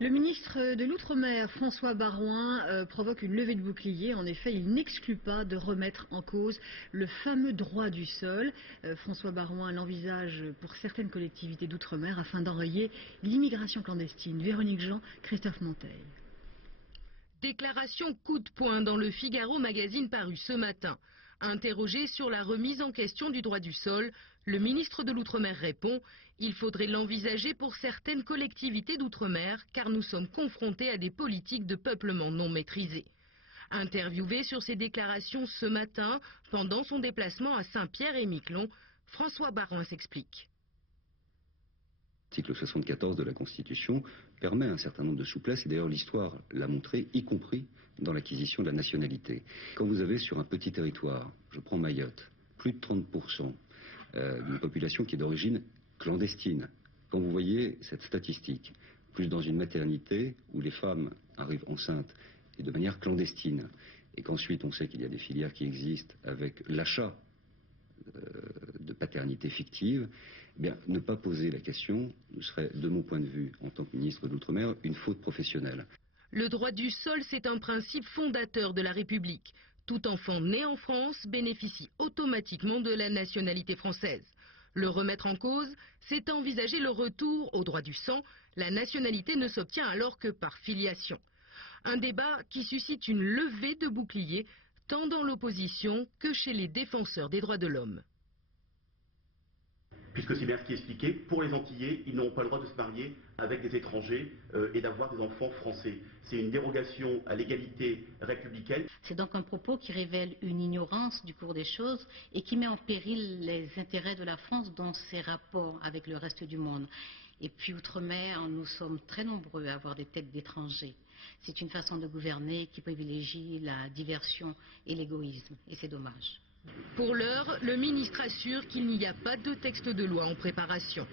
Le ministre de l'Outre-mer, François Baroin, provoque une levée de bouclier. En effet, il n'exclut pas de remettre en cause le fameux droit du sol. François Baroin l'envisage pour certaines collectivités d'Outre-mer afin d'enrayer l'immigration clandestine. Véronique Jean, Christophe Monteil. Déclaration coup de poing dans le Figaro magazine paru ce matin. Interrogé sur la remise en question du droit du sol, le ministre de l'Outre-mer répond « Il faudrait l'envisager pour certaines collectivités d'Outre-mer car nous sommes confrontés à des politiques de peuplement non maîtrisées ». Interviewé sur ces déclarations ce matin, pendant son déplacement à Saint-Pierre-et-Miquelon, François Baroin s'explique. L'article 74 de la Constitution permet un certain nombre de souplesses, et d'ailleurs l'histoire l'a montré, y compris dans l'acquisition de la nationalité. Quand vous avez sur un petit territoire, je prends Mayotte, plus de 30% d'une population qui est d'origine clandestine, quand vous voyez cette statistique, plus dans une maternité où les femmes arrivent enceintes et de manière clandestine, et qu'ensuite on sait qu'il y a des filières qui existent avec l'achat de paternité fictive, eh bien, ne pas poser la question serait, de mon point de vue, en tant que ministre de l'Outre-mer, une faute professionnelle. Le droit du sol, c'est un principe fondateur de la République. Tout enfant né en France bénéficie automatiquement de la nationalité française. Le remettre en cause, c'est envisager le retour au droit du sang. La nationalité ne s'obtient alors que par filiation. Un débat qui suscite une levée de bouclier, tant dans l'opposition que chez les défenseurs des droits de l'homme. Puisque c'est bien ce qui est expliqué, pour les Antillais, ils n'auront pas le droit de se marier avec des étrangers et d'avoir des enfants français. C'est une dérogation à l'égalité républicaine. C'est donc un propos qui révèle une ignorance du cours des choses et qui met en péril les intérêts de la France dans ses rapports avec le reste du monde. Et puis outre-mer, nous sommes très nombreux à avoir des têtes d'étrangers. C'est une façon de gouverner qui privilégie la diversion et l'égoïsme, et c'est dommage. Pour l'heure, le ministre assure qu'il n'y a pas de texte de loi en préparation.